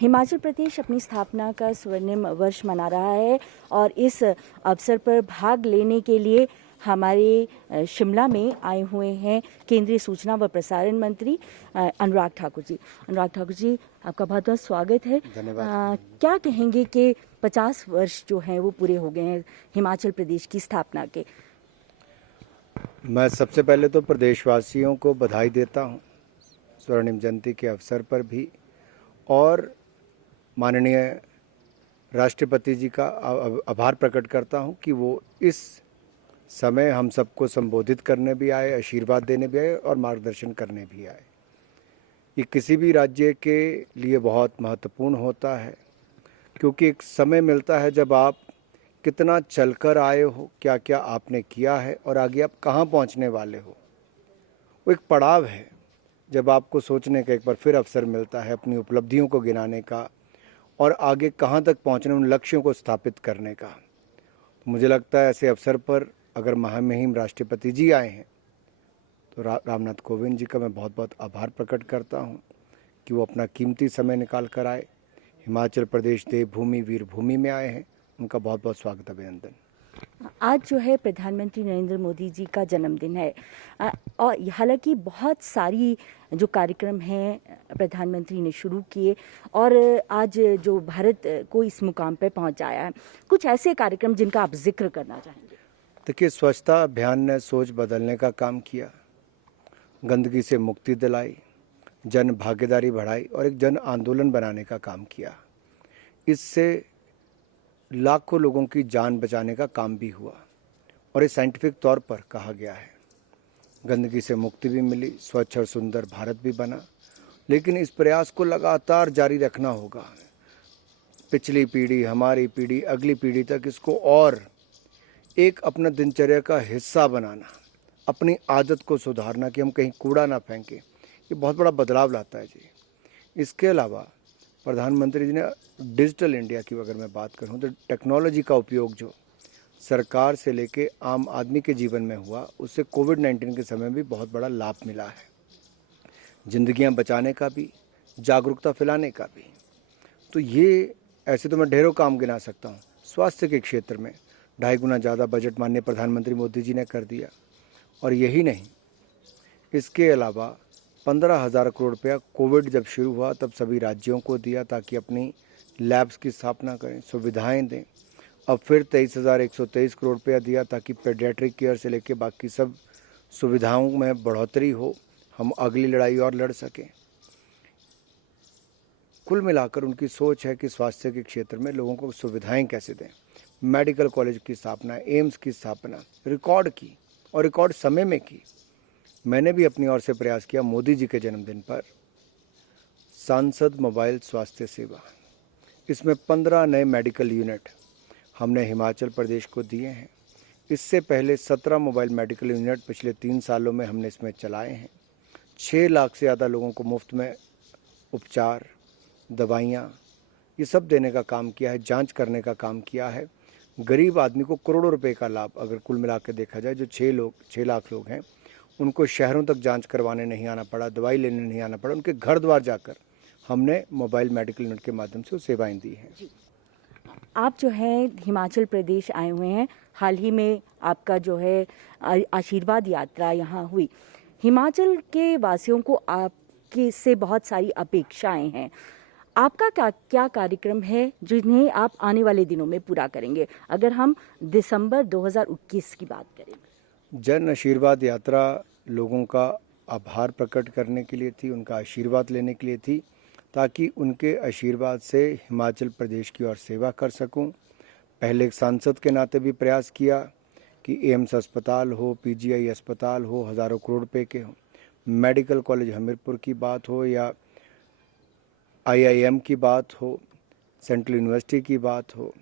हिमाचल प्रदेश अपनी स्थापना का स्वर्णिम वर्ष मना रहा है और इस अवसर पर भाग लेने के लिए हमारे शिमला में आए हुए हैं केंद्रीय सूचना व प्रसारण मंत्री अनुराग ठाकुर जी। अनुराग ठाकुर जी, आपका बहुत बहुत स्वागत है। धन्यवाद। क्या कहेंगे कि 50 वर्ष जो हैं वो पूरे हो गए हैं हिमाचल प्रदेश की स्थापना के? मैं सबसे पहले तो प्रदेशवासियों को बधाई देता हूं स्वर्णिम जयंती के अवसर पर भी, और माननीय राष्ट्रपति जी का आभार प्रकट करता हूं कि वो इस समय हम सबको संबोधित करने भी आए, आशीर्वाद देने भी आए और मार्गदर्शन करने भी आए। ये किसी भी राज्य के लिए बहुत महत्वपूर्ण होता है, क्योंकि एक समय मिलता है जब आप कितना चलकर आए हो, क्या क्या आपने किया है और आगे आप कहाँ पहुँचने वाले हो। वो एक पड़ाव है जब आपको सोचने का एक बार फिर अवसर मिलता है, अपनी उपलब्धियों को गिनाने का और आगे कहाँ तक पहुँचने, उन लक्ष्यों को स्थापित करने का। मुझे लगता है ऐसे अवसर पर अगर महामहिम राष्ट्रपति जी आए हैं तो रामनाथ कोविंद जी का मैं बहुत बहुत आभार प्रकट करता हूँ कि वो अपना कीमती समय निकाल कर आए, हिमाचल प्रदेश देवभूमि वीरभूमि में आए हैं। उनका बहुत बहुत स्वागत, अभिनंदन। आज जो है प्रधानमंत्री नरेंद्र मोदी जी का जन्मदिन है और हालांकि बहुत सारी जो कार्यक्रम हैं प्रधानमंत्री ने शुरू किए और आज जो भारत को इस मुकाम पर पहुंचाया है, कुछ ऐसे कार्यक्रम जिनका आप जिक्र करना चाहेंगे? देखिए, स्वच्छता अभियान ने सोच बदलने का काम किया, गंदगी से मुक्ति दिलाई, जन भागीदारी बढ़ाई और एक जन आंदोलन बनाने का काम किया। इससे लाखों लोगों की जान बचाने का काम भी हुआ और ये साइंटिफिक तौर पर कहा गया है। गंदगी से मुक्ति भी मिली, स्वच्छ और सुंदर भारत भी बना। लेकिन इस प्रयास को लगातार जारी रखना होगा। पिछली पीढ़ी, हमारी पीढ़ी, अगली पीढ़ी तक इसको और एक अपना दिनचर्या का हिस्सा बनाना, अपनी आदत को सुधारना कि हम कहीं कूड़ा ना फेंकें, ये बहुत बड़ा बदलाव लाता है जी। इसके अलावा प्रधानमंत्री जी ने डिजिटल इंडिया की अगर मैं बात करूं तो टेक्नोलॉजी का उपयोग जो सरकार से लेके आम आदमी के जीवन में हुआ, उससे कोविड-19 के समय भी बहुत बड़ा लाभ मिला है। जिंदगियां बचाने का भी, जागरूकता फैलाने का भी। तो ये ऐसे तो मैं ढेरों काम गिना सकता हूँ। स्वास्थ्य के क्षेत्र में 2.5 गुना ज़्यादा बजट माननीय प्रधानमंत्री मोदी जी ने कर दिया। और यही नहीं, इसके अलावा 15,000 करोड़ रुपया कोविड जब शुरू हुआ तब सभी राज्यों को दिया ताकि अपनी लैब्स की स्थापना करें, सुविधाएं दें। अब फिर 23,123 करोड़ रुपया दिया ताकि पेडियाट्रिक केयर से लेकर बाकी सब सुविधाओं में बढ़ोतरी हो, हम अगली लड़ाई और लड़ सकें। कुल मिलाकर उनकी सोच है कि स्वास्थ्य के क्षेत्र में लोगों को सुविधाएं कैसे दें। मेडिकल कॉलेज की स्थापना, एम्स की स्थापना रिकॉर्ड की और रिकॉर्ड समय में की। मैंने भी अपनी ओर से प्रयास किया मोदी जी के जन्मदिन पर सांसद मोबाइल स्वास्थ्य सेवा, इसमें 15 नए मेडिकल यूनिट हमने हिमाचल प्रदेश को दिए हैं। इससे पहले 17 मोबाइल मेडिकल यूनिट पिछले 3 सालों में हमने इसमें चलाए हैं। 6 लाख से ज़्यादा लोगों को मुफ्त में उपचार, दवाइयाँ, ये सब देने का काम किया है, जांच करने का काम किया है। गरीब आदमी को करोड़ों रुपए का लाभ अगर कुल मिला कर देखा जाए, जो 6 लाख लोग हैं उनको शहरों तक जांच करवाने नहीं आना पड़ा, दवाई लेने नहीं आना पड़ा, उनके घर द्वार जाकर हमने मोबाइल मेडिकल यूनिट के माध्यम से वो सेवाएं दी हैं। आप जो है हिमाचल प्रदेश आए हुए हैं, हाल ही में आपका जो है आशीर्वाद यात्रा यहाँ हुई। हिमाचल के वासियों को आपके से बहुत सारी अपेक्षाएं हैं। आपका क्या कार्यक्रम है जिन्हें आप आने वाले दिनों में पूरा करेंगे, अगर हम दिसंबर 2021 की बात करें? जन आशीर्वाद यात्रा लोगों का आभार प्रकट करने के लिए थी, उनका आशीर्वाद लेने के लिए थी, ताकि उनके आशीर्वाद से हिमाचल प्रदेश की ओर सेवा कर सकूं। पहले एक सांसद के नाते भी प्रयास किया कि एम्स अस्पताल हो, पीजीआई अस्पताल हो, हज़ारों करोड़ रुपए के हो, मेडिकल कॉलेज हमीरपुर की बात हो या आईआईएम की बात हो, सेंट्रल यूनिवर्सिटी की बात हो,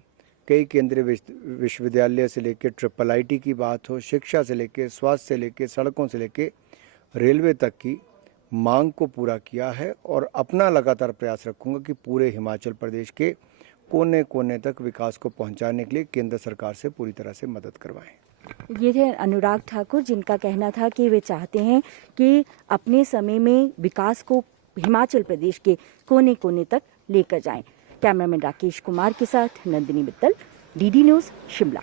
कई केंद्रीय विश्वविद्यालय से लेकर IIIT की बात हो, शिक्षा से लेकर स्वास्थ्य से लेकर सड़कों से लेकर रेलवे तक की मांग को पूरा किया है। और अपना लगातार प्रयास रखूंगा कि पूरे हिमाचल प्रदेश के कोने कोने तक विकास को पहुंचाने के लिए केंद्र सरकार से पूरी तरह से मदद करवाएं। ये थे अनुराग ठाकुर, जिनका कहना था कि वे चाहते हैं कि अपने समय में विकास को हिमाचल प्रदेश के कोने कोने तक लेकर जाएं। कैमरामैन राकेश कुमार के साथ नंदिनी मित्तल, डीडी न्यूज़ शिमला।